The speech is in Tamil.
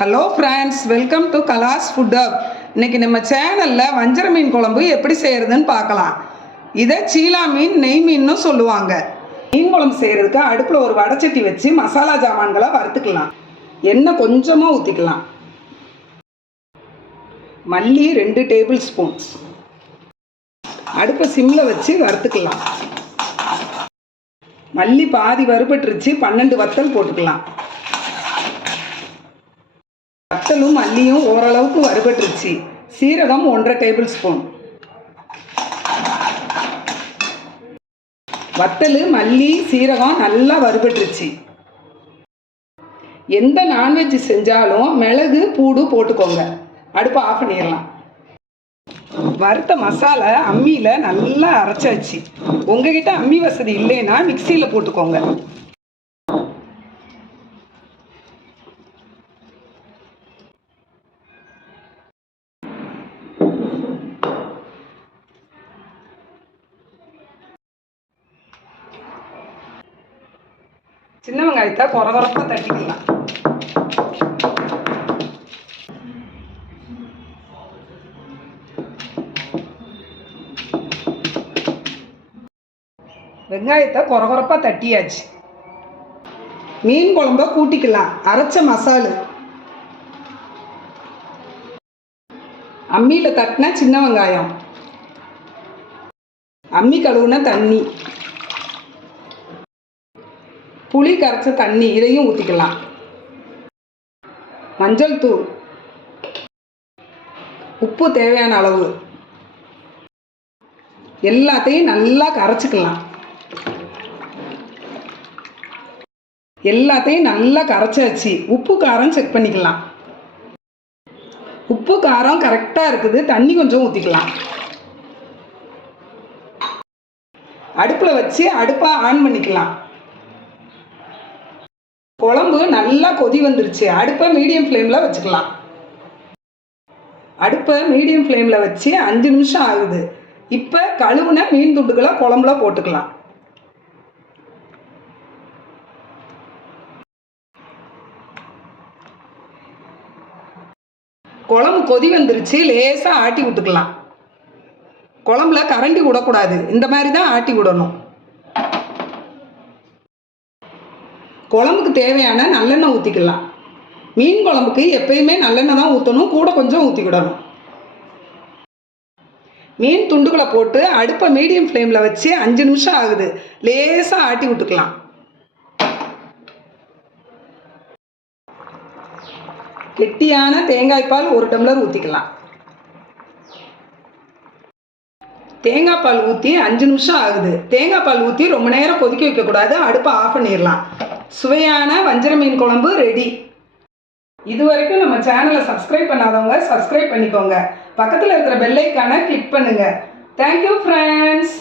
Hello friends welcome to Kala's food hub இன்னைக்கு நம்ம சேனலில் வஞ்சர மீன் குழம்பு எப்படி செய்கிறதுன்னு பார்க்கலாம். இதை சீலா மீன் நெய் மீன்னு சொல்லுவாங்க. மீன் குழம்பு செய்கிறதுக்கு அடுப்பில் ஒரு வடச்சட்டி வச்சு மசாலா ஜாமான்களை வறுத்துக்கலாம். எண்ணெய் கொஞ்சமாக ஊற்றிக்கலாம் மல்லி ரெண்டு டேபிள் ஸ்பூன்ஸ் அடுப்பை சிம்மில் வச்சு வறுத்துக்கலாம். மல்லி பாதி வறுபட்டுருச்சு பன்னெண்டு வத்தல் போட்டுக்கலாம். வத்தலும் மல்லியும் ஓரளவுக்கு வறுபட்டுருச்சு. சீரகம் ஒன்றரை டேபிள் ஸ்பூன் வத்தல் மல்லி சீரகம் நல்லா வறுபட்டுருச்சு. எந்த நான்வெஜ் செஞ்சாலும் மிளகு பூடு போட்டுக்கோங்க. அடுப்பை ஆஃப் பண்ணிடலாம். வறுத்த மசாலா அம்மியில் நல்லா அரைச்சாச்சு. உங்ககிட்ட அம்மி வசதி இல்லைன்னா மிக்சியில் போட்டுக்கோங்க. சின்ன வெங்காயத்தை கொரகொரப்பாக தட்டிக்கலாம். வெங்காயத்தை கொரகொரப்பாக தட்டியாச்சு. மீன் குழம்ப கூட்டிக்கலாம். அரைச்ச மசாலு. அம்மியில் தட்டினா சின்ன வெங்காயம். அம்மி கழுவுன தண்ணி. புளி கரைச்ச தண்ணி இதையும் ஊற்றிக்கலாம் மஞ்சள் தூள். உப்பு தேவையான அளவு. எல்லாத்தையும் நல்லா கரைச்சிக்கலாம். எல்லாத்தையும் நல்லா கரைச்சாச்சு. உப்பு காரம் செக் பண்ணிக்கலாம். உப்பு காரம் கரெக்டாக இருக்குது. தண்ணி கொஞ்சம் ஊற்றிக்கலாம் அடுப்பில் வச்சு அடுப்பாக ஆன் பண்ணிக்கலாம். நல்லா கொதி வந்துருச்சு. அடுப்பை மீடியம் ஃப்ளேமில் வச்சுக்கலாம். அடுப்பை மீடியம் ஃப்ளேமில் வச்சு அஞ்சு நிமிஷம் ஆகுது. இப்போ கழுவுன மீன் துண்டுகளை குழம்புல போட்டுக்கலாம். குழம்பு கொதி வந்துருச்சு. லேசாக ஆட்டி விட்டுக்கலாம். குழம்புல கரண்டி விடக்கூடாது. இந்த மாதிரி தான் ஆட்டி விடணும். குழம்புக்கு தேவையான நல்லெண்ணெய் ஊற்றிக்கலாம் மீன் குழம்புக்கு எப்பயுமே நல்லெண்ணெய் தான் ஊற்றணும் கூட கொஞ்சம் ஊற்றிக்கிடணும் மீன் துண்டுகளை போட்டு அடுப்பை மீடியம் ஃப்ளேமில் வச்சு அஞ்சு நிமிஷம் ஆகுது. லேசாக ஆட்டி விட்டுக்கலாம். கெட்டியான தேங்காய் பால் ஒரு டம்ளர் ஊற்றிக்கலாம் தேங்காய் பால் ஊற்றி அஞ்சு நிமிஷம் ஆகுது. தேங்காய் பால் ஊற்றி ரொம்ப நேரம் கொதிக்க வைக்கக்கூடாது. அடுப்பை ஆஃப் பண்ணிடலாம். சுவையான வஞ்சர மீன் குழம்பு ரெடி இது வரைக்கும் நம்ம சேனலை சப்ஸ்கிரைப் பண்ணாதவங்க சப்ஸ்கிரைப் பண்ணிக்கோங்க. பக்கத்தில் இருக்கிற பெல்லைக்கான கிளிக் பண்ணுங்கள் தேங்க்யூ ஃப்ரெண்ட்ஸ்